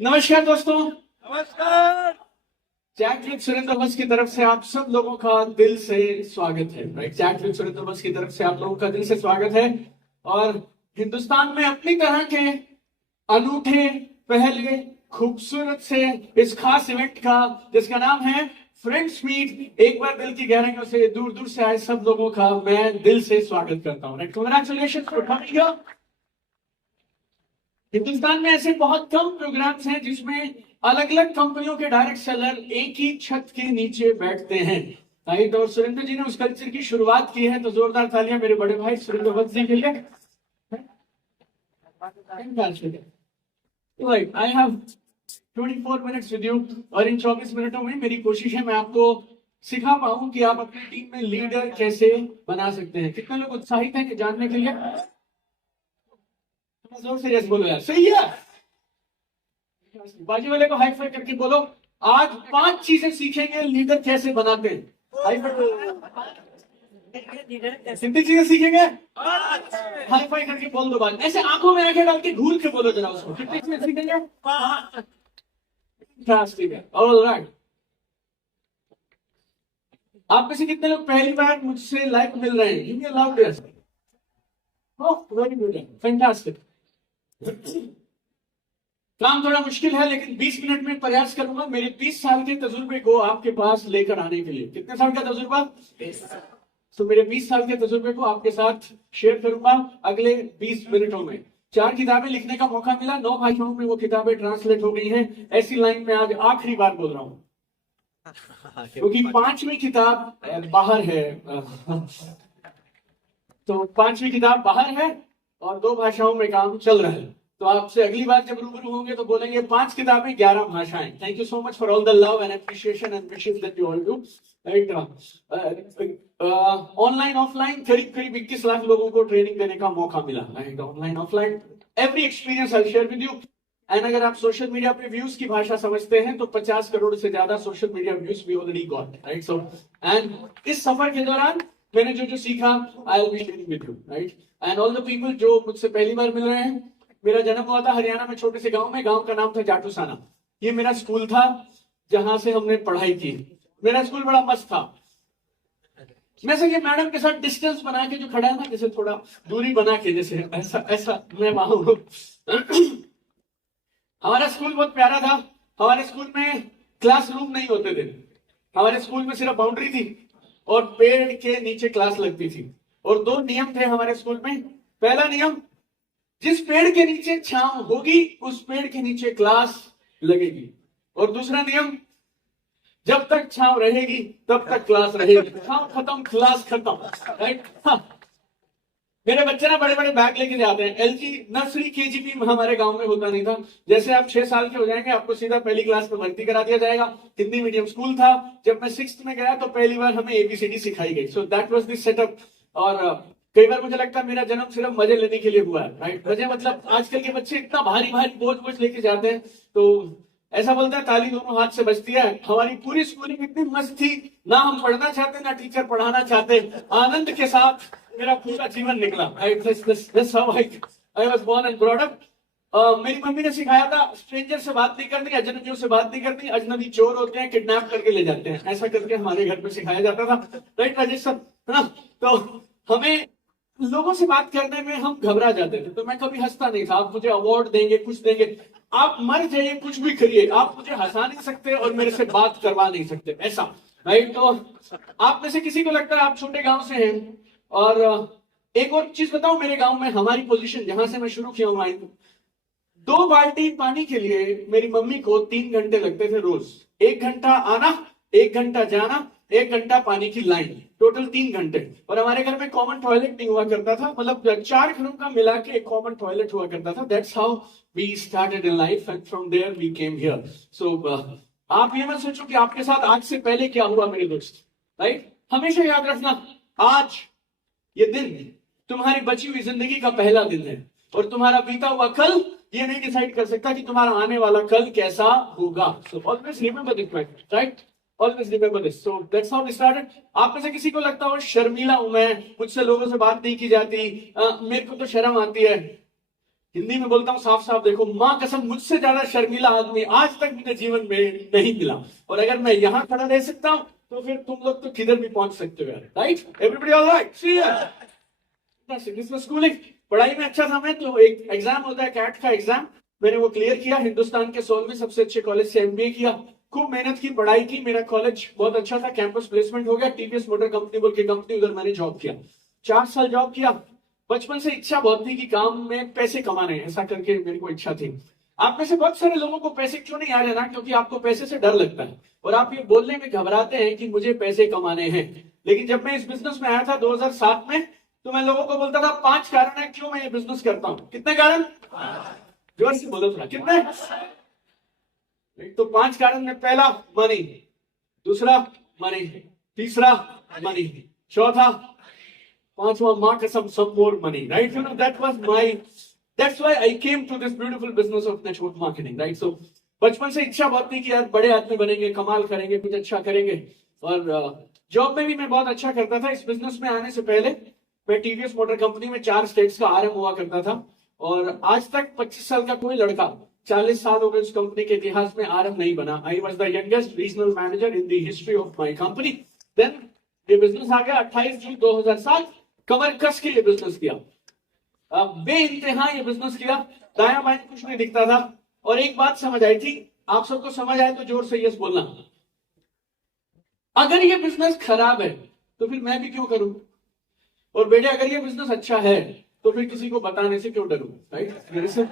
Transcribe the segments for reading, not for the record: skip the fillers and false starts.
नमस्कार दोस्तों। नमस्कार। चैट विद सुरेंद्र बस की तरफ से आप सब लोगों का दिल से स्वागत है। राइट, चैट विद सुरेंद्र बस की तरफ से आप लोगों का दिल से स्वागत है। और हिंदुस्तान में अपनी तरह के अनूठे, पहले, खूबसूरत से इस खास इवेंट का जिसका नाम है फ्रेंड्स मीट, एक बार दिल की गहराइयों से दूर दूर से आए सब लोगों का मैं दिल से स्वागत करता हूँ। Right, congratulation for coming here. Hindustan में ऐसे बहुत कम प्रोग्राम्स हैं जिसमें अलग अलग कंपनियों के डायरेक्ट सेलर एक ही छत के नीचे बैठते हैं। राइट, और सुरेंद्र जी ने उस कल्चर की शुरुआत की है, तो जोरदार तालियां मेरे बड़े भाई सुरेंद्र भट्ट जी के लिए। Right, I have 24 minutes with you, और इन 24 मिनटों में मेरी कोशिश है मैं आपको सिखा पाऊं कि आप अपनी टीम में लीडर कैसे बना सकते हैं। कितने लोग उत्साहित हैं कि जानने के लिए? जोर से यस बोलो यार, सही है। बाजू वाले को हाई फाइव करके बोलो, आज 5 चीजें सीखेंगे लीडर कैसे बनाते हैं। हाई फाइव, कितनी चीजें सीखेंगे? हाई फाइव करके बोल दो। बात ऐसे आंखों में आंखें डाल के घूर के बोलो जरा उसको, कितनी चीजें सीखेंगे? ठीक है, ऑलराइट। आप में से कितने लोग पहली बार मुझसे लाइव मिल रहे हैं? Give me a loud yes. Oh very good, fantastic. काम थोड़ा मुश्किल है लेकिन 20 मिनट में प्रयास करूंगा मेरे 20 साल के तजुर्बे को आपके पास लेकर आने के लिए। कितने साल का तजुर्बा? 20। तो मेरे 20 साल के तजुर्बे को आपके साथ शेयर करूंगा अगले 20 मिनटों में। 4 किताबें लिखने का मौका मिला, 9 भाषाओं में वो किताबें ट्रांसलेट हो गई हैं। ऐसी लाइन में आज आखिरी बार बोल रहा हूं क्योंकि 5वीं किताब बाहर है। तो 5वीं किताब बाहर है और 2 भाषाओं में काम चल रहा है। तो आपसे अगली बार जब रूबरू होंगे तो बोलेंगे 5 किताबें 11 भाषाएं। Thank you so much for all the love and appreciation and wishes that you all do. Online offline करीब करीब 21 लाख लोगों को ट्रेनिंग देने का मौका मिला। Online offline every experience I share with you. And अगर आप सोशल मीडिया पे व्यूज की भाषा समझते हैं तो 50 करोड़ से ज्यादा सोशल मीडिया व्यूज भी already got. Right, so and इस सफर के दौरान मैंने जो जो सीखा I will be sharing with you. Right, and all the people जो मुझसे पहली बार मिल रहे हैं, मेरा जन्म हुआ था हरियाणा में छोटे से गांव में। गांव का नाम था जाटूसाना। ये मेरा स्कूल था जहां से हमने पढ़ाई की। मेरा स्कूल बड़ा मस्त था। मैं से मैडम के साथ डिस्टेंस बना के जो खड़ा है ना, जैसे थोड़ा दूरी बना के, जैसे ऐसा ऐसा मैं वहां हूं। हमारा स्कूल बहुत प्यारा था। हमारे स्कूल में क्लासरूम नहीं होते थे। हमारे स्कूल में सिर्फ बाउंड्री थी और पेड़ के नीचे क्लास लगती थी। और 2 नियम थे हमारे स्कूल में। पहला नियम, जिस पेड़ के नीचे छांव होगी उस पेड़ के नीचे क्लास लगेगी। और दूसरा नियम, जब तक छांव रहेगी तब तक क्लास रहेगी। छांव खत्म क्लास खत्म। राइट, मेरे बच्चे ना बड़े बड़े बैग लेके जाते हैं। एलजी नर्सरी केजीपी हमारे गांव में होता नहीं था। जैसे आप 6 साल के हो जाएंगे आपको सीधा पहली क्लास में भर्ती करा दिया जाएगा। हिंदी मीडियम स्कूल था। जब मैं 6th में गया तो पहली बार हमें एबीसीडी सिखाई गई। So that was the setup. और कई बार मुझे लगता है मेरा जन्म सिर्फ मजे लेने के लिए हुआ है। राइट, मजे मतलब आजकल के बच्चे इतना भारी भारी बोझ बोझ लेके जाते हैं। तो ऐसा बोलता है ताली दोनों हाथ से बजती है। हमारी पूरी स्कूलिंग इतनी मस्त थी, ना हम पढ़ना चाहते ना टीचर पढ़ाना चाहते। आनंद के साथ मेरा पूरा जीवन निकला। I was born and brought up. मेरी मम्मी ने सिखाया था स्ट्रेंजर से बात नहीं करनी, अजनबियों से बात नहीं करनी। अजनबी चोर होते हैं, किडनैप करके ले जाते हैं। ऐसा करके हमारे घर में सिखाया जाता था। राइट राजेश सर, है ना? तो हमें लोगों से बात करने में हम घबरा जाते थे। तो मैं कभी हंसता नहीं था। आप मुझे अवार्ड देंगे, कुछ देंगे, आप मर जाइए, कुछ भी करिए, आप मुझे हंसा नहीं सकते और मेरे से बात करवा नहीं सकते, ऐसा। राइट, तो आप में से किसी को लगता है आप छोटे गांव से हैं। और एक और चीज बताऊं, मेरे गांव में हमारी पोजीशन जहां से मैं शुरू किया हूं, 2 बाल्टी पानी के लिए मेरी मम्मी को 3 घंटे लगते थे रोज। 1 घंटा आना, 1 घंटा जाना, 1 घंटा पानी की लाइन, टोटल 3 घंटे। और हमारे घर में कॉमन टॉयलेट नहीं हुआ करता था, मतलब 4 घरों का मिला के एक कॉमन टॉयलेट हुआ करता था। That's how we started in life and from there we came here. So आप ये मत सोचो कि आपके साथ आज से पहले क्या हुआ मेरे दोस्त। राइट, हमेशा याद रखना, आज ये दिन तुम्हारी बची हुई जिंदगी का पहला दिन है। और तुम्हारा बीता हुआ कल ये नहीं डिसाइड कर सकता कि तुम्हारा आने वाला कल कैसा होगा। So always remember this, right, always remember this. So that's how we started. आप में से किसी को लगता हो शर्मीला हूं मैं, मुझसे लोगों से बात नहीं की जाती, मेरे को तो शर्म आती है। हिंदी में बोलता हूँ साफ साफ, देखो माँ कसम मुझसे ज्यादा शर्मीला आदमी आज तक मुझे जीवन में नहीं मिला, और अगर मैं यहाँ खड़ा रह सकता हूँ तो फिर तुम लोग तो किधर भी पहुंच सकते हो यार, right? Everybody all right? See या स्कूलिंग पढ़ाई में अच्छा था मैं, तो एक एग्जाम होता है कैट का एग्जाम, मैंने वो क्लियर किया, हिंदुस्तान के 16वें सबसे अच्छे कॉलेज से एमबीए किया, खूब मेहनत की, पढ़ाई की, मेरा कॉलेज बहुत अच्छा था, कैंपस प्लेसमेंट हो गया, टीवीएस मोटर कंपनी बोल के कंपनी, उधर मैंने जॉब किया, 4 साल जॉब किया। बचपन से इच्छा बहुत थी कि काम में पैसे कमाने हैं, ऐसा करके मेरे को इच्छा थी। आप में से बहुत सारे लोगों को पैसे क्यों नहीं आ रहे ना, क्योंकि आपको पैसे से डर लगता है और आप ये बोलने में घबराते हैं कि मुझे पैसे कमाने हैं। लेकिन जब मैं इस बिजनेस में आया था 2007 में, तो मैं लोगों को बोलता था 5 कारण है क्यों मैं ये बिजनेस करता हूं। कितने कारण? जोर से बोलो थोड़ा, कितने? एक तो 5 कारण में पहला मनी, दूसरा मनी, तीसरा मनी, चौथा, पांचवा माँ कसम some more money, right? You know, that's why I came to this beautiful business of network marketing, right? So बचपन से इच्छा बहुत थी कि यार बड़े आदमी बनेंगे, कमाल करेंगे, कुछ अच्छा करेंगे। और जॉब में भी मैं बहुत अच्छा करता था। इस बिजनेस में आने से पहले मैं टीवीएस मोटर कंपनी में 4 स्टेट्स का आरएम हुआ करता था, और आज तक 25 साल का कोई लड़का 40 साल हो गए उस कंपनी के इतिहास में आरएम नहीं बना। I was the youngest regional manager in the history of my company. Then ये बिजनेस आ गया 28 जून 2007, कमर कस के ये बिजनेस किया, बे इंतहा ये बिजनेस किया, दाया बाएं कुछ नहीं दिखता था। और एक बात समझ आई थी, आप सबको समझ आए तो जोर से यस बोलना, अगर ये बिजनेस खराब है तो फिर मैं भी क्यों करूं, और बेटे अगर ये बिजनेस अच्छा है तो फिर किसी को बताने से क्यों डरूं, राइट? मेरे से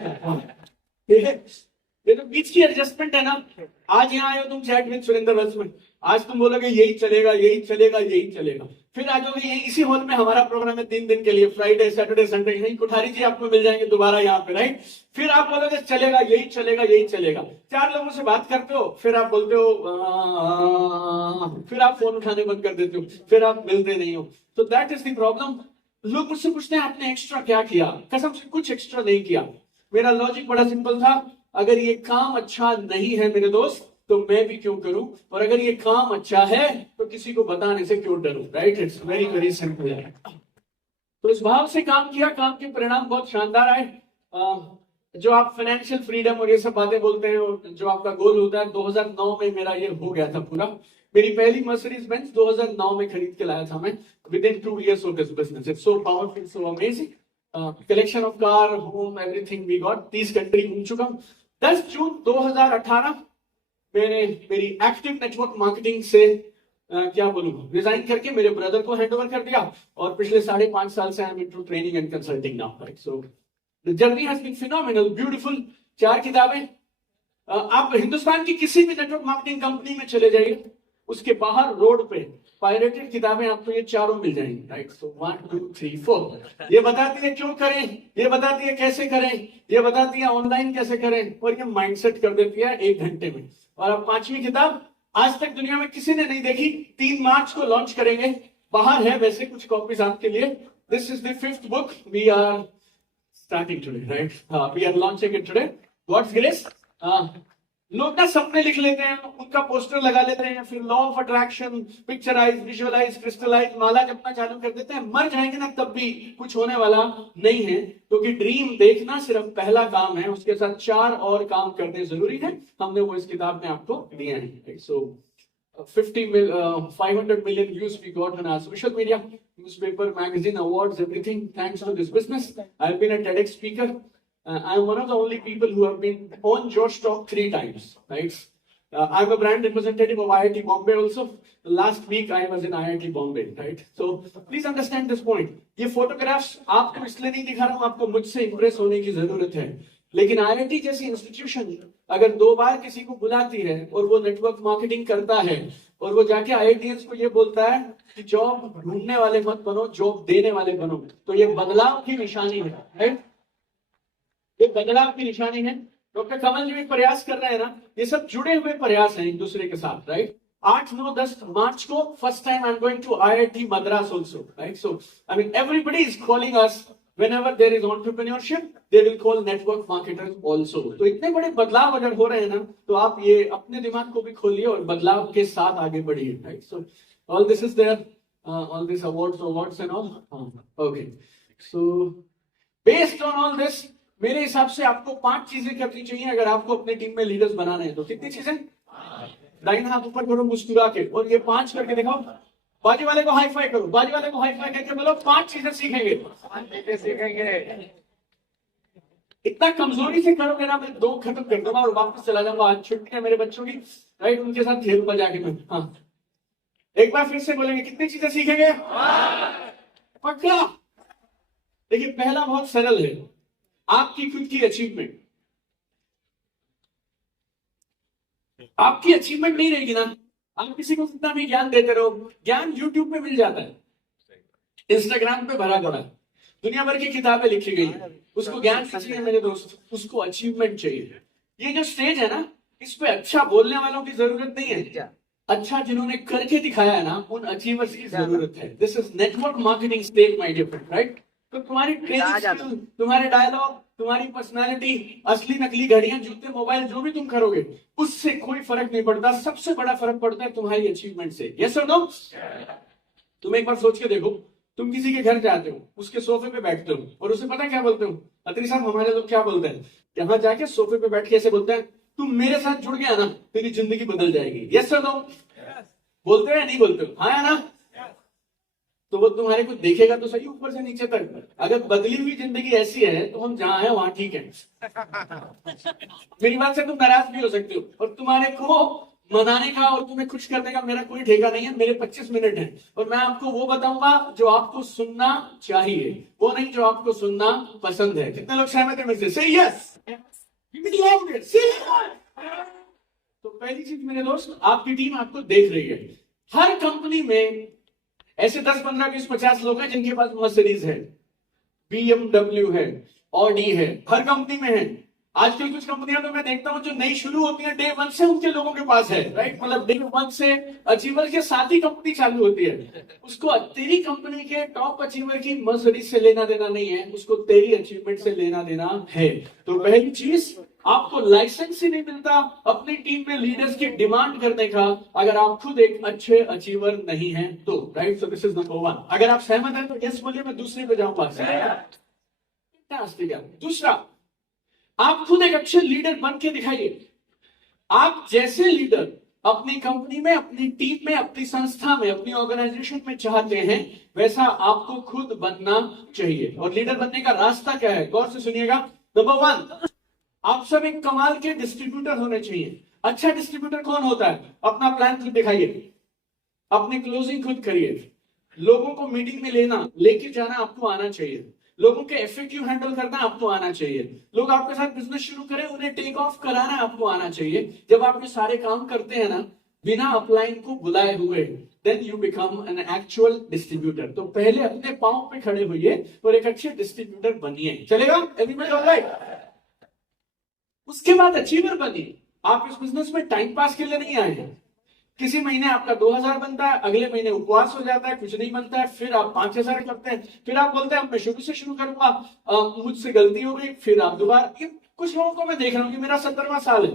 ये तो बीच की एडजस्टमेंट है ना। आज यहाँ आए हो तुम चैट विद सुरेंद्र वेल्स में, आज तुम बोलोगे यही चलेगा यही चलेगा यही चलेगा, फिर आ जाओगे ये इसी हॉल में हमारा प्रोग्राम है 3 दिन के लिए, फ्राइडे सैटरडे संडे, यही कुठारी जी आपको मिल जाएंगे दोबारा यहाँ पे, राइट? फिर आप बोलोगे चलेगा यही चलेगा यही चलेगा, 4 लोगों से बात करते हो, फिर आप बोलते हो फिर आप फोन उठाने बंद कर देते हो, फिर आप मिलते नहीं हो। तो दैट इज द प्रॉब्लम। लोग मुझसे पूछते हैं आपने एक्स्ट्रा क्या किया, कसम से कुछ एक्स्ट्रा नहीं किया। मेरा लॉजिक बड़ा सिंपल था, अगर ये काम अच्छा नहीं है मेरे दोस्त तो मैं भी क्यों करूं, और अगर ये काम अच्छा है तो किसी को बताने से क्यों डरूं, right? It's very very simple. तो इस भाव से काम किया, काम के परिणाम बहुत शानदार आए। जो आप फाइनेंशियल फ्रीडम और ये सब बातें बोलते हैं, और जो आपका गोल होता है, 2009 में मेरा ये हो गया था पूरा। मेरी पहली मर्सिडीज बेंज 2009 में खरीद के लाया था मैं, within 2 years of this business. It's so powerful, so amazing. Collection of car, home, everything we got. 30 country घूम चुका हूं। 10 जून 2018 मैंने मेरी एक्टिव नेटवर्क मार्केटिंग से क्या बोलूं, रिजाइन करके मेरे ब्रदर को हैंड ओवर कर दिया, और पिछले 5.5 साल से I am into training and consulting now, right? So the journey has been phenomenal, beautiful. 4 किताबें। आप हिंदुस्तान की किसी भी नेटवर्क मार्केटिंग कंपनी में चले जाइए, उसके बाहर रोड पे पायरेटेड किताबें आपको ये चारों मिल जाएंगी, राइट? सो 1 2 3 4 ये बताती है क्यों करें, ये बताती है कैसे करें, ये बताती है ऑनलाइन कैसे करें, और ये माइंडसेट कर देती है 1 घंटे में। और अब 5वीं किताब आज तक दुनिया में किसी ने नहीं देखी, 3 मार्च को लॉन्च करेंगे। बाहर है वैसे कुछ कॉपीज आपके लिए। This is the 5th book we are starting today, right? We are launching it today, god's grace. लोग ना सपने लिख लेते हैं, उनका पोस्टर लगा लेते हैं, फिर law of attraction, picturize, visualize, crystallize, माला जपना चालू कर देते हैं। मर जाएंगे ना तब भी कुछ होने वाला नहीं है, क्योंकि ड्रीम देखना सिर्फ पहला काम है, उसके साथ 4 और काम करने जरूरी है। हमने वो इस किताब में आपको दिए हैं। सो 500 million views we got on our social media, newspaper, magazine, awards, everything thanks to this business. I've been a TEDx speaker. I'm one of the only people who have been on George Talk 3 times, right? I'm a brand representative of IIT Bombay also. Last week I was in IIT Bombay, right? So please understand this point. ये photographs आपको इसलिए नहीं दिखा रहा हूँ, आपको मुझसे impress होने की जरूरत है। लेकिन IIT जैसी इंस्टीट्यूशन अगर 2 बार किसी को बुलाती है और वो नेटवर्क मार्केटिंग करता है, और वो जाके IITians को ये बोलता है कि जॉब ढूंढने वाले मत बनो, जॉब देने वाले बनो, तो ये बदलाव की निशानी है, राइट? ये बदलाव की निशानी है। डॉक्टर कमल जी भी प्रयास कर रहे हैं ना, ये सब जुड़े हुए प्रयास हैं एक दूसरे के साथ, राइट? 8, 9, 10 मार्च को first time I am going to IIT Madras also, right? So I mean everybody is calling us whenever there is entrepreneurship, they will call network marketers also. तो इतने बड़े बदलाव अगर हो रहे हैं ना, तो आप ये अपने दिमाग को भी खोलिए और बदलाव के साथ आगे बढ़िए, right? So all this is there, all these awards and all. Okay, so based on all this, मेरे हिसाब से आपको 5 चीजें करनी चाहिए अगर आपको अपने टीम में लीडर्स बनाना है तो। कितनी चीजें? दाहिना हाथ ऊपर करो मुस्कुरा के, और ये 5 करके दिखाओ। बाजू वाले को हाई फाई करो, बाजू वाले को हाई फाई करके बोलो 5 चीजें सीखेंगे। इतना कमजोरी से करोगे ना, मैं 2 खत्म कर दूंगा और वापस चला जाऊंगा। आज छुट्टी है मेरे बच्चों की, राइट, उनके साथ खेलूंगा जाके मैं। हाँ, एक बार फिर से बोलेंगे, कितनी चीजें सीखेंगे? पक्का? देखिए, पहला बहुत सरल है, आपकी खुद की अचीवमेंट। आपकी अचीवमेंट नहीं रहेगी ना, आप किसी को कितना भी ज्ञान देते रहो, ज्ञान यूट्यूब पे मिल जाता है, इंस्टाग्राम पे भरा पड़ा है, दुनिया भर की किताबें लिखी गई है। उसको ज्ञान नहीं चाहिए मेरे दोस्त, उसको अचीवमेंट चाहिए। ये जो स्टेज है ना, इस पे अच्छा बोलने वालों की जरूरत नहीं है, अच्छा जिन्होंने करके दिखाया है ना, उन अचीवर्स की जरूरत है। This is network marketing stage my dear friend, right? तो तुम्हारी ट्रेनिंग स्किल, तुम्हारे डायलॉग, तुम्हारी पर्सनालिटी, असली नकली घड़ियां, जूते, मोबाइल, जो भी तुम करोगे उससे कोई फर्क नहीं पड़ता। सबसे बड़ा फर्क पड़ता है तुम्हारी अचीवमेंट से। यस और नो? तुम एक बार सोच के देखो, तुम किसी के घर जाते हो, उसके सोफे पे बैठते हो और उसे पता क्या बोलते हो? अत्री साहब, हमारे लोग क्या बोलते हैं, यहाँ जाके सोफे पे बैठ के ऐसे बोलते हैं, तुम मेरे साथ जुड़ गया ना, तेरी जिंदगी बदल जाएगी। यस और नो? बोलते हो या नहीं बोलते हो? हाँ या ना? तो वो तुम्हारे को देखेगा तो सही ऊपर से नीचे तक। अगर बदली हुई जिंदगी ऐसी है तो हम जहां हैं वहां ठीक है। मेरी बात से तुम नाराज भी हो सकते हो, और तुम्हारे को मनाने का और तुम्हें खुश करने का मेरा कोई ठेका नहीं है। मेरे 25 मिनट हैं और मैं आपको वो बताऊंगा जो आपको सुनना चाहिए, वो नहीं जो आपको सुनना पसंद है। कितने लोग सहमत है मुझसे? से यस। तो पहली चीज मेरे दोस्त, आपकी टीम आपको देख रही है। हर कंपनी में ऐसे 10, 15, 20, 50 लोग हैं जिनके पास मर्सिडीज है, BMW है, ऑडी है, हर कंपनी में है। आजकल कुछ कंपनियां तो मैं देखता हूं जो नई शुरू होती है, डे 1 से उनके लोगों के पास है, राइट? मतलब डे 1 से अचीवर के साथ ही कंपनी चालू होती है। उसको तेरी कंपनी के टॉप अचीवर की मर्सिडीज से लेना देना नहीं है, उसको तेरी अचीवमेंट से लेना देना है। तो पहली चीज, आपको लाइसेंस ही नहीं मिलता अपनी टीम में लीडर्स की डिमांड करने का अगर आप खुद एक अच्छे अचीवर नहीं हैं तो, right? So this is number 1। अगर आप सहमत हैं तो यस बोलिए, मैं दूसरे पे जाऊंगा। दूसरा, आप खुद एक अच्छे लीडर बन के दिखाइए। आप जैसे लीडर अपनी कंपनी में, अपनी टीम में, अपनी संस्था में, अपनी ऑर्गेनाइजेशन में चाहते हैं, वैसा आपको खुद बनना चाहिए। और लीडर बनने का रास्ता क्या है, गौर से सुनिएगा। नंबर 1, आप सब एक कमाल के डिस्ट्रीब्यूटर होने चाहिए। अच्छा डिस्ट्रीब्यूटर कौन होता है? अपना प्लान खुद दिखाइए, अपनी क्लोजिंग खुद करिए, लोगों को मीटिंग में लेना, लेके जाना आपको आना चाहिए, लोगों के एफएक्यू हैंडल करना आपको आना चाहिए, लोग आपके साथ बिजनेस शुरू करें उन्हें टेक ऑफ कराना आपको आना चाहिए। जब आप ये सारे काम करते हैं ना बिना अपलाइन को बुलाए हुए, then you become an actual distributor. तो पहले अपने पांव पे खड़े होइए और एक अच्छे डिस्ट्रीब्यूटर बनिए। चलेगा? Everybody alright? उसके बाद अचीवर बनिए। आप इस बिजनेस में टाइम पास के लिए नहीं आए हैं। किसी महीने आपका 2000 बनता है, अगले महीने उपवास हो जाता है, कुछ नहीं बनता है, फिर आप 5000 करते हैं, फिर आप बोलते हैं मैं शुरू से शुरू करूंगा, मुझसे गलती हो गई, फिर आप दोबारा। कुछ लोगों को मैं देख रहा हूँ कि मेरा 17वां साल है,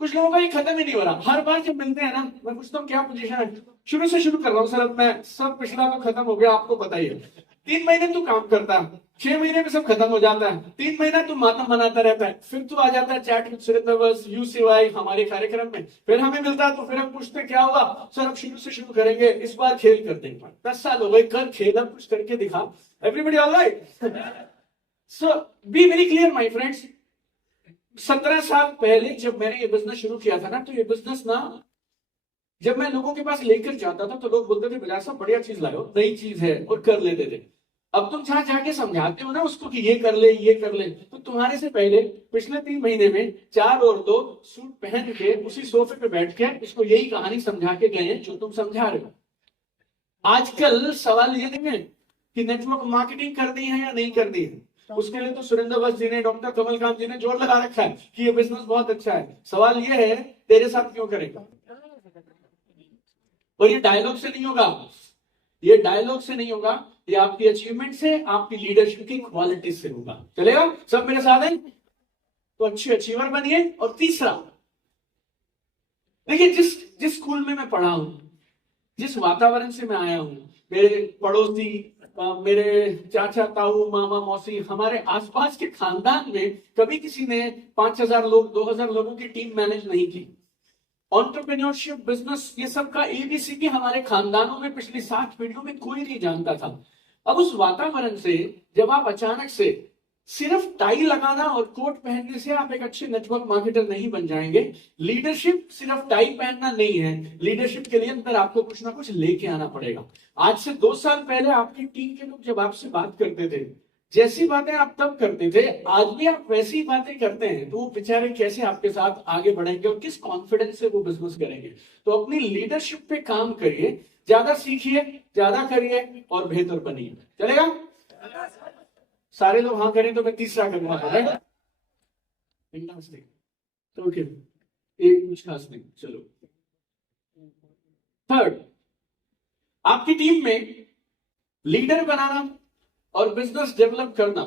कुछ लोगों का ये खत्म ही नहीं हो रहा। हर बार जब मिलते हैं ना, मैं पूछता हूँ क्या पोजीशन है, शुरू से शुरू कर रहा हूँ सर, अब मैं सब पिछला तो खत्म हो गया, आपको पता ही है। 3 महीने तू काम करता है, 6 महीने में सब खत्म हो जाता है, 3 महीना तू मातम मनाता रहता है, फिर तू आ जाता है चैट विद सुरेंद्र बस UCY हमारे कार्यक्रम में, फिर हमें मिलता है तो फिर हम पूछते क्या हुआ सर, अब शुरू से शुरू करेंगे, इस बार खेल कर देंगे। 10 साल हो गए, कर खेल, अब कुछ करके दिखा। Everybody alright? So be very clear my friends, 17 साल पहले जब मैंने ये बिजनेस शुरू किया था ना, तो ये बिजनेस ना जब मैं लोगों के पास लेकर जाता था तो लोग बोलते थे बजाज साहब बढ़िया चीज लाओ, नई चीज है, और कर लेते थे। अब तुम जहां जाके समझाते हो ना उसको कि ये कर ले, ये कर ले, तो तुम्हारे से पहले पिछले 3 महीने में 4 और 2 सूट पहन के उसी सोफे पे बैठ के उसको यही कहानी समझा के गए जो तुम समझा रहे हो। आजकल सवाल ये नहीं है कि नेटवर्क मार्केटिंग करनी है या नहीं करनी है, उसके लिए तो सुरेंद्र बस जी ने, डॉक्टर कमलकांत जी ने जोर लगा रखा है कि ये बिजनेस बहुत अच्छा है। सवाल ये है तेरे साथ क्यों करेगा। और ये डायलॉग से नहीं होगा, ये डायलॉग से नहीं होगा, ये आपकी अचीवमेंट से, आपकी लीडरशिप की क्वालिटी से होगा। चलेगा? सब मेरे साथ हैं? तो अच्छे अचीवर बनिए। और तीसरा, देखिए जिस स्कूल में मैं पढ़ा हूं, जिस वातावरण से मैं आया हूं, मेरे पड़ोसी मेरे चाचा ताऊ मामा मौसी हमारे आसपास के खानदान में कभी किसी ने 5,000 लोग 2,000 लोगों की टीम मैनेज नहीं की। एंटरप्रेन्योरशिप बिजनेस ये सब का एबीसीडी हमारे खानदानों में पिछली 60 पीढ़ियों में कोई नहीं जानता था। अब उस वातावरण से जब आप अचानक से सिर्फ टाई लगाना और कोट पहनने से आप एक अच्छे नेटवर्क मार्केटर नहीं बन जाएंगे। लीडरशिप सिर्फ टाई पहनना नहीं है, लीडरशिप के लिए अंदर आपको कुछ ना कुछ लेके आना पड़ेगा। आज से 2 साल पहले आपकी टीम के लोग जब आपसे बात करते थे, जैसी बातें आप तब करते थे, आज भी आप वैसी ही बातें करते हैं, तो वो बेचारे कैसे आपके साथ आगे बढ़ेंगे और किस कॉन्फिडेंस से वो बिजनेस करेंगे। तो अपनी लीडरशिप पे काम करिए, ज्यादा सीखिए, ज्यादा करिए और बेहतर बनिए। चलेगा? सारे लोग हाँ करें तो मैं तीसरा करूंगा। तो ओके, एक कुछ खास नहीं। चलो थर्ड, आपकी टीम में लीडर बनाना और बिजनेस डेवलप करना,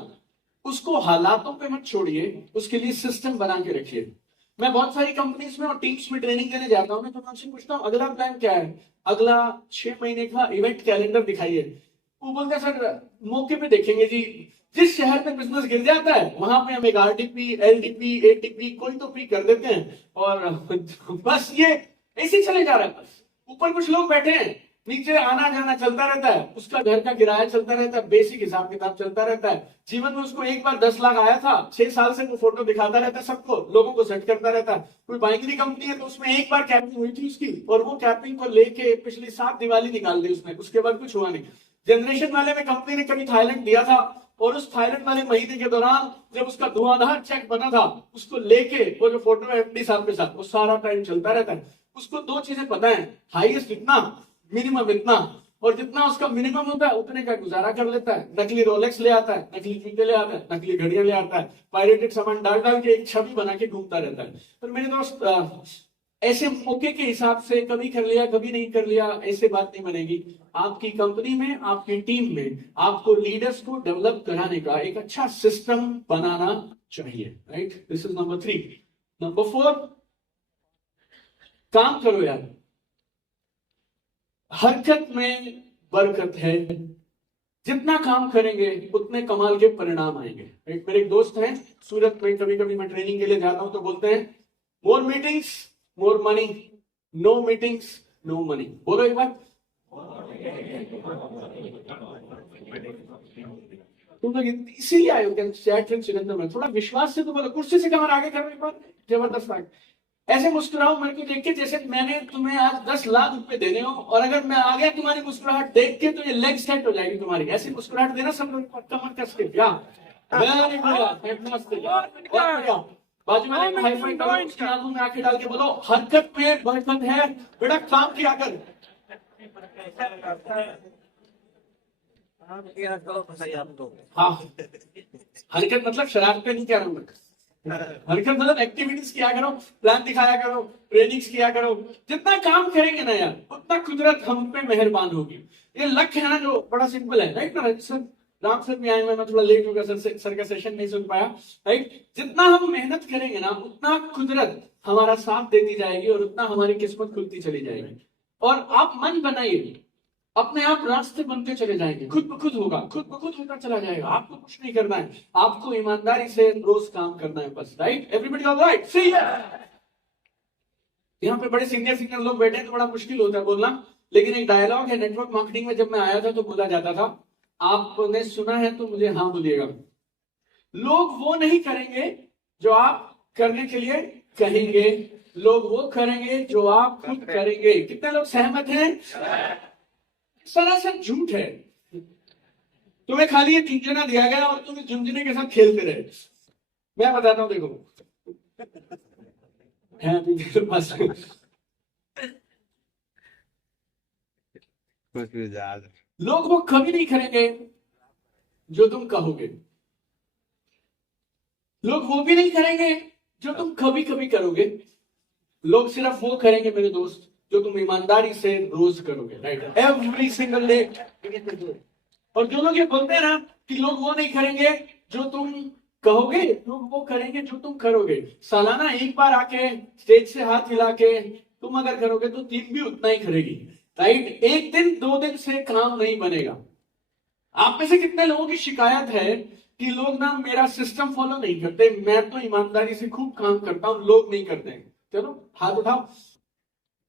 उसको हालातों पे मत छोड़िए, उसके लिए सिस्टम बना के रखिए। मैं बहुत सारी कंपनीज में और टीम्स में ट्रेनिंग देने जाता हूं, तो मैं उनसे पूछता हूं अगला प्लान क्या है, अगला 6 महीने का इवेंट कैलेंडर दिखाइए। वो बोलते हैं सर मौके पे देखेंगे जी, जिस शहर में बिजनेस गिर जाता है वहां पे हम एक आरडीपी एलडीपी एटीपी कोई तो पी कर देते हैं और बस ये ऐसे चले जा रहा है। बस ऊपर कुछ लोग बैठे हैं, नीचे आना जाना चलता रहता है, उसका घर का किराया चलता रहता है, बेसिक हिसाब किताब चलता रहता है। जीवन में उसको एक बार 10 लाख आया था, 6 साल से वो फोटो दिखाता रहता है सबको, लोगों को सेट करता रहता है। कोई बाइकरी कंपनी है तो उसमें एक बार कैपिंग हुई थी उसकी, और वो कैपिंग को लेके पिछली 7 दिवाली निकाल दी उसने, उसके बाद कुछ हुआ नहीं। जनरेशन वाले में कंपनी ने कभी थाईलैंड दिया था, और उस थाईलैंड वाले महीने के दौरान जब उसका धुआंधार चेक बना था, उसको लेके वो जो फोटो है एमडी साहब के साथ, वो सारा टाइम चलता रहता है। उसको 2 चीजें पता है, हाईएस्ट इतना, मिनिमम इतना, और जितना उसका मिनिमम होता है उतने का गुजारा कर लेता है। नकली रोलेक्स ले आता है, नकली जूते ले आता है, नकली घड़ियां ले आता है, पायरेटेड सामान डाल डाल के एक छवि बना के घूमता रहता है। पर मेरे दोस्त, ऐसे मौके के हिसाब से कभी कर लिया कभी नहीं कर लिया, ऐसे बात नहीं बनेगी। आपकी कंपनी में, आपकी टीम में आपको लीडर्स को डेवलप कराने का एक अच्छा सिस्टम बनाना चाहिए। Right, this is number 3। Number 4, काम करो यार, हरकत में बरकत है। जितना काम करेंगे उतने कमाल के परिणाम आएंगे। राइट, मेरे एक दोस्त हैं सूरत में, कभी कभी मैं ट्रेनिंग के लिए जाता हूं तो बोलते हैं more meetings more money, no meetings no money. बोलो एक बार। तुम लोग इसीलिए आए हो चैट रूम सुरेंद्र में, थोड़ा विश्वास से तो बोलो, कुर्सी से कमर आगे करो एक बार, जबरदस्त आगे। ऐसे मुस्कुराओ मेरे को देख के जैसे मैंने तुम्हें आज 10 लाख रुपए देने हो, और अगर मैं आ गया तुम्हारी मुस्कुराहट देख के तो ये लेग सेट हो जाएगी तुम्हारी। ऐसी मुस्कुराहट देना सब लोग कमर कस के। या वेरी गुड, बाजू में हाई फाई करो, उसकी आंखों में आंखें डाल के बोलो हरकत में बरकत है, बेटा काम किया कर। हाँ, हरकत मतलब शरारतें नहीं कह रहा हूं, हरकत मतलब एक्टिविटीज किया करो, प्लान दिखाया करो, ट्रेनिंग्स किया करो। जितना काम करेंगे ना यार, उतना कुदरत हम पे मेहरबान होगी। ये लक्ष्य है ना जो बड़ा सिंपल है। राइट ना सर, राम सर भी आए हुए, मैं थोड़ा लेट हो गया सर का सेशन नहीं सुन पाया। राइट, जितना हम मेहनत करेंगे ना उतना कुदरत हमारा साथ देती जाएगी और उतना हमारी किस्मत खुलती चली जाएगी। और आप मन बनाइए, अपने आप रास्ते बनते चले जाएंगे, खुद ब खुद होगा, खुद ब खुद होता चला जाएगा। आपको कुछ नहीं करना है, आपको ईमानदारी से रोज काम करना है बस। Right, everybody all right? सही है। यहाँ पे बड़े सीनियर लोग बैठे हैं तो बड़ा मुश्किल होता है बोलना, लेकिन एक डायलॉग है नेटवर्क मार्केटिंग में, जब मैं आया था तो बोला जाता था, आपने सुना है तो मुझे हाँ बोलिएगा, लोग वो नहीं करेंगे जो आप करने के लिए कहेंगे, लोग वो करेंगे जो आप खुद करेंगे। कितने लोग सहमत हैं? सरासर झूठ है। तुम्हें खाली ये झुंझुना दिया गया और तुम झुंझुने के साथ खेलते रहे। मैं बताता हूं, देखो है अभी पास लोग वो कभी नहीं करेंगे जो तुम कहोगे, लोग वो भी नहीं करेंगे जो तुम कभी कभी करोगे, लोग सिर्फ वो करेंगे मेरे दोस्त जो तुम ईमानदारी से रोज करोगे। Right, every single day. और जो लोग ये बोलते हैं ना कि लोग वो नहीं करेंगे जो तुम कहोगे, लोग वो करेंगे जो तुम करोगे। सालाना एक बार आके स्टेज से हाथ हिला के तुम अगर करोगे तो टीम भी उतना ही करेगी। राइट, एक दिन 2 दिन से काम नहीं बनेगा। आप में से कितने लोगों की शिकायत है कि लोग ना मेरा सिस्टम फॉलो नहीं करते, मैं तो ईमानदारी से खूब काम करता हूं, लोग नहीं करते हैं? चलो हाथ उठाओ।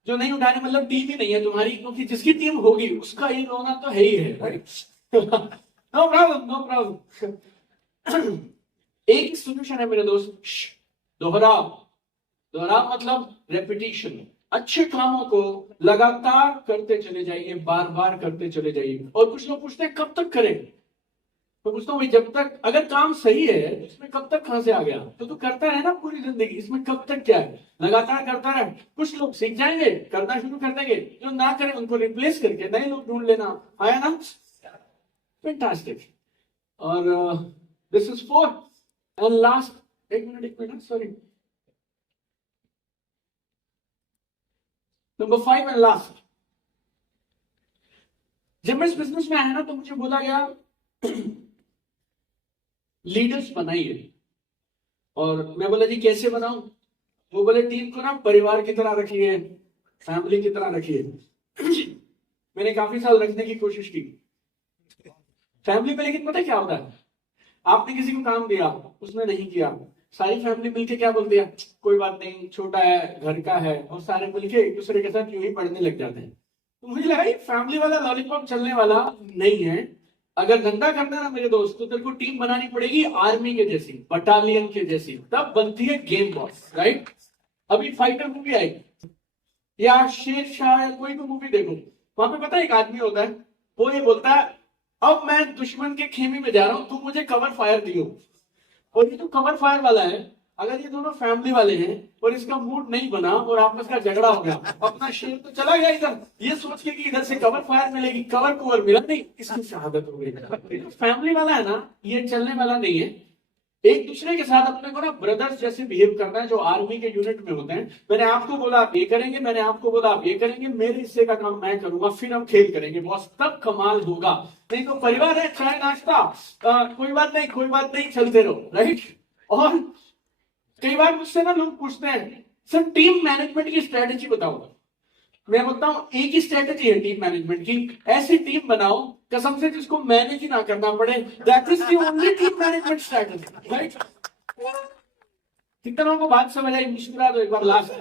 जो नहीं उठाने मतलब टीम ही नहीं है तुम्हारी, क्योंकि जिसकी टीम होगी उसका ये रोना तो है ही है, right? No problem, no problem. एक सोल्यूशन है मेरे दोस्त, दोहराओ। दोहराव मतलब रेपिटेशन। अच्छे कामों को लगातार करते चले जाइए, बार बार करते चले जाइए। और कुछ लोग पूछते हैं कब तक करें, तो पूछता हूँ भाई जब तक, अगर काम सही है इसमें कब तक कहां से आ गया, तो तू करता रहे ना पूरी जिंदगी, इसमें कब तक क्या है, लगातार करता रहे। कुछ लोग सीख जाएंगे, करना शुरू कर देंगे, जो ना करें उनको रिप्लेस करके नए लोग ढूंढ लेना। आया ना? फैंटास्टिक। और this is four and last. एक minute sorry, number 5 and last. जब मैं इस बिजनेस में आया ना तो मुझे बोला गया लीडर्स बनाइए। और मैं बोला जी कैसे बनाऊं? वो बोले टीम को ना परिवार की तरह रखिए, फैमिली की तरह रखिए। मैंने काफी साल रखने की कोशिश की फैमिली पे, लेकिन पता क्या होता है, आपने किसी को काम दिया, उसने नहीं किया, सारी फैमिली मिलके क्या बोलती है, कोई बात नहीं, छोटा है, घर का है, और सारे मिलके एक दूसरे के साथ यूं ही पढ़ने लग जाते हैं। तो मुझे लगा फैमिली वाला लॉलीपॉप चलने वाला नहीं है। अगर धंधा करना ना मेरे दोस्त, तो तेरे को टीम बनानी पड़ेगी आर्मी के जैसी, बटालियन के जैसी, तब बनती है गेम बॉस, राइट? अभी फाइटर मूवी आई या शेरशाह या कोई भी मूवी देखो, वहां पे पता है एक आदमी होता है, वो ये बोलता है अब मैं दुश्मन के खेमे में जा रहा हूं, तू मुझे कवर फायर दियो। और ये जो कवर फायर वाला है, अगर ये दोनों फैमिली वाले हैं और इसका मूड नहीं बना और आपस का झगड़ा हो गया, अपना शेर तो चला गया इधर, ये सोच के कि इधर से कवर फायर मिलेगी, कवर कवर मिला नहीं, इसकी शहादत हो गई। फैमिली वाला है ना, ये चलने वाला नहीं है। एक दूसरे के साथ अपने को ना ब्रदर्स जैसे बिहेव करना है, जो आर्मी के यूनिट में होते हैं। मैंने आपको बोला आप ये करेंगे, मैंने आपको बोला आप ये करेंगे, मेरे हिस्से का काम मैं करूंगा, फिर हम खेल करेंगे बॉस, तब कमाल होगा। नहीं तो परिवार है, चाय नाश्ता, कोई बात नहीं कोई बात नहीं, चलते रहो, राइट? और कई बार मुझसे ना लोग पूछते हैं सर टीम मैनेजमेंट की स्ट्रेटेजी बताओ। मैं बोलता हूं एक ही स्ट्रेटेजी है टीम मैनेजमेंट की, ऐसी टीम बनाओ कसम से जिसको मैनेज ही ना करना पड़े, that is the only team management strategy, right? कितना लोगों को बात समझ आई? मुस्कुरा दो एक बार लास्ट।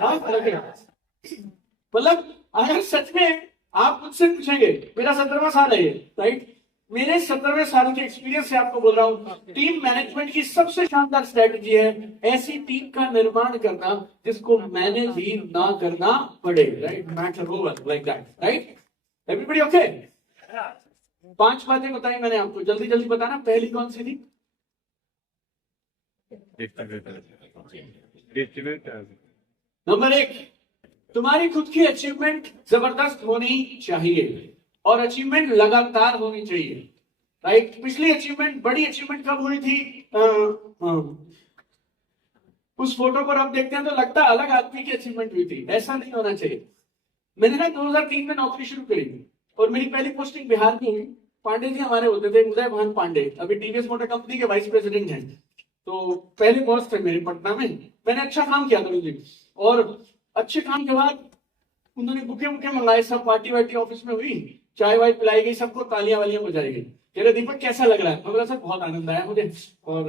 मतलब अगर सच में आप मुझसे पूछेंगे, मेरा 17वां साल है ये, राइट? मेरे 17वें साल के एक्सपीरियंस से आपको बोल रहा हूं, टीम मैनेजमेंट की सबसे शानदार स्ट्रेटजी है ऐसी टीम का निर्माण करना जिसको मैनेज ही ना करना पड़े, right? Matter over like that, right? Everybody okay? 5 बातें बताई मैंने आपको, जल्दी जल्दी बताना। पहली कौन सी थी? नंबर 1, तुम्हारी खुद की अचीवमेंट जबरदस्त होनी चाहिए, और अचीवमेंट लगातार होनी चाहिए, राइट? पिछली अचीवमेंट, बड़ी अचीवमेंट कब हुई थी? उस फोटो पर आप देखते हैं तो लगता है अलग आदमी की अचीवमेंट हुई थी, ऐसा नहीं होना चाहिए। मैंने ना 2003 में नौकरी शुरू करी और मेरी पहली पोस्टिंग बिहार में हुई। पांडे जी हमारे होते थे, उदय भान पांडे, अभी टीवीएस मोटर कंपनी के वाइस प्रेसिडेंट हैं। तो पहले बॉस थे मेरे पटना में। मैंने अच्छा काम किया था मुझे, और अच्छे काम के बाद उन्होंने बुके बुके मंगाए, सब पार्टी वार्टी ऑफिस में हुई, चाय वाय पिलाई गई, सबको तालियां वालियां बजाई गई। कह रहे दीपक कैसा लग रहा है? मैं बोला सर बहुत आनंद आया मुझे और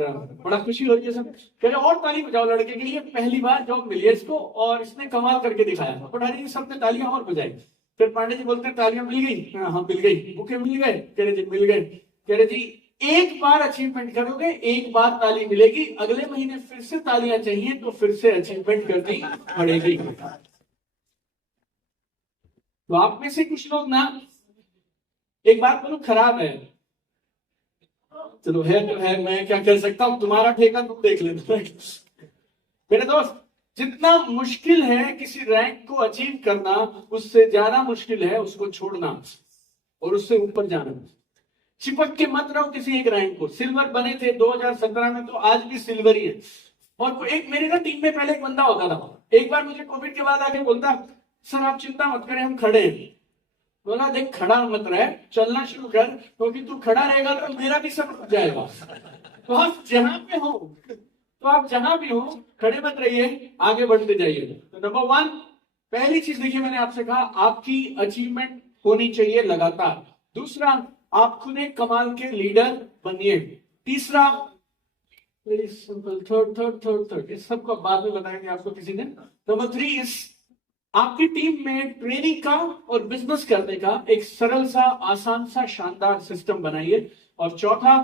बड़ा खुशी हो रही है सब। कह रहे और ताली बजाओ, लड़के के लिए पहली बार जॉब मिली है इसको और इसने कमाल करके दिखाया। पठारी जी सबने तालियां और बजाई। फिर पांडे जी बोलते हैं तालियां मिल गई? हाँ मिल गई। बुके मिल गए? कह रहे जी मिल गए। कह रहे जी एक बार अचीवमेंट करोगे, एक बार ताली मिलेगी, अगले महीने फिर से तालियां चाहिए तो फिर से अचीवमेंट करनी पड़ेगी। तो आप में से कुछ लोग ना, एक बात बोलो खराब है, चलो है तो है, मैं क्या कर सकता हूं, तुम्हारा ठेका तुम देख लेना। मेरे दोस्त, जितना मुश्किल है किसी रैंक को अचीव करना, उससे ज्यादा मुश्किल है उसको छोड़ना और उससे ऊपर जाना। चिपक के मत रहो किसी एक रैंक को। सिल्वर बने थे 2017 में, तो आज भी सिल्वर ही है। और एक मेरी ना टीम में पहले एक बंदा होता था, एक बार मुझे कोविड के बाद आके बोलता सर आप चिंता मत करें हम खड़े हैं। बोला देख खड़ा मत रहे, चलना शुरू कर, क्योंकि तू खड़ा रहेगा तो मेरा भी सब रुक जाएगा। तो आप जहां पे हो, तो आप जहां भी हो खड़े मत रहिए, आगे बढ़ते जाइए। तो नंबर 1, पहली चीज देखिए मैंने आपसे कहा आपकी अचीवमेंट होनी चाहिए लगातार। दूसरा, आप खुद एक कमाल के लीडर बनिए। तीसरा, वेरी सिंपल, थर्ड, इस सबको बाद में बताएंगे आपको किसी दिन। नंबर 3 इज आपकी टीम में ट्रेनिंग का और बिजनेस करने का एक सरल सा, आसान सा, शानदार सिस्टम बनाइए। और चौथा,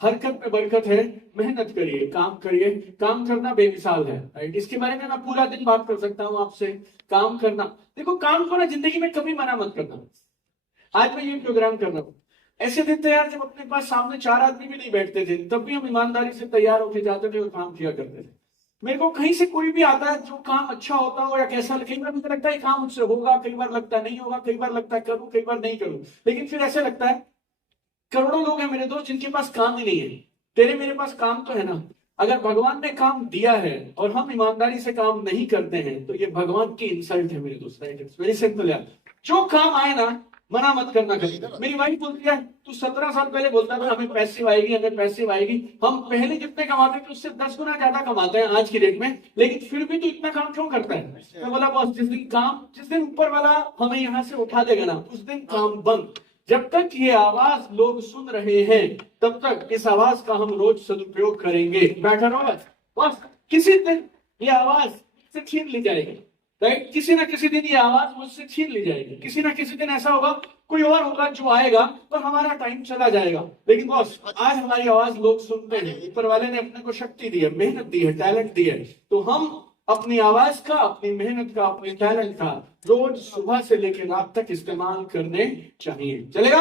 हरकत में बरकत है, मेहनत करिए, काम करिए। काम करना बेमिसाल है, राइट? इसके बारे में मैं पूरा दिन बात कर सकता हूं आपसे। काम करना, देखो काम को ना जिंदगी में कभी मना मत करना। आज मैं ये प्रोग्राम कर रहा हूं, ऐसे दिन थे यार जब अपने पास सामने 4 आदमी भी नहीं बैठते थे, तब भी हम ईमानदारी से तैयार होके जाते थे और काम किया करते थे। मेरे को कहीं से कोई भी आता है जो काम अच्छा होता हो या कैसा, कई बार मुझे लगता है काम मुझसे होगा, कई बार लगता है नहीं होगा, कई बार लगता है करूं, कई बार नहीं करूं। लेकिन फिर ऐसे लगता है करोड़ों लोग हैं मेरे दोस्त जिनके पास काम ही नहीं है। तेरे मेरे पास काम तो है ना। अगर भगवान ने काम दिया है और हम ईमानदारी से काम नहीं करते हैं तो ये भगवान की इंसल्ट है मेरे दोस्त, राइट? इट्स वेरी सिंपल यार। जो काम आए ना, मना मत करना कभी। मेरी वाइफ बोलती है तू 17 साल पहले बोलता था हमें पैसिव आएगी, हमें पैसिव आएगी। हम पहले जितने कमाते थे उससे 10 गुना ज्यादा कमाते हैं आज की डेट में, लेकिन फिर भी तू इतना काम क्यों करता है? मैं बोला बॉस, जिस दिन ऊपर वाला हमें यहाँ से उठा देगा ना, उस दिन काम बंद। जब तक ये आवाज लोग सुन रहे हैं तब तक इस आवाज का हम रोज सदुपयोग करेंगे। बैठा रहो बस, किसी दिन ये आवाज से छीन ली जाएगी, राइट? किसी ना किसी दिन ये आवाज मुझसे छीन ली जाएगी। किसी ना किसी दिन ऐसा होगा, कोई और होगा जो आएगा और हमारा टाइम चला जाएगा। लेकिन बॉस, आज हमारी आवाज लोग सुनते हैं। ऊपर वाले ने अपने को शक्ति दी है, मेहनत दी है, टैलेंट दी है, तो हम अपनी आवाज का, अपनी मेहनत का, अपने टैलेंट का रोज सुबह से लेकर रात तक इस्तेमाल करने चाहिए। चलेगा?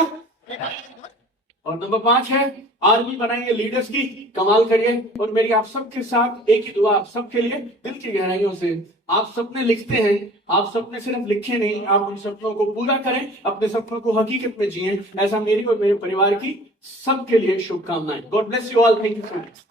और नंबर 5 है, आर्मी बनाइए लीडर्स की, कमाल करिए। और मेरी आप सबके साथ एक ही दुआ, आप सबके लिए दिल की गहराइयों से, आप सपने लिखते हैं, आप सपने सिर्फ लिखे नहीं, आप उन सपनों को पूरा करें, अपने सपनों को हकीकत में जिए। ऐसा मेरी और मेरे परिवार की सबके लिए शुभकामनाएं। God bless you all, thank you so much.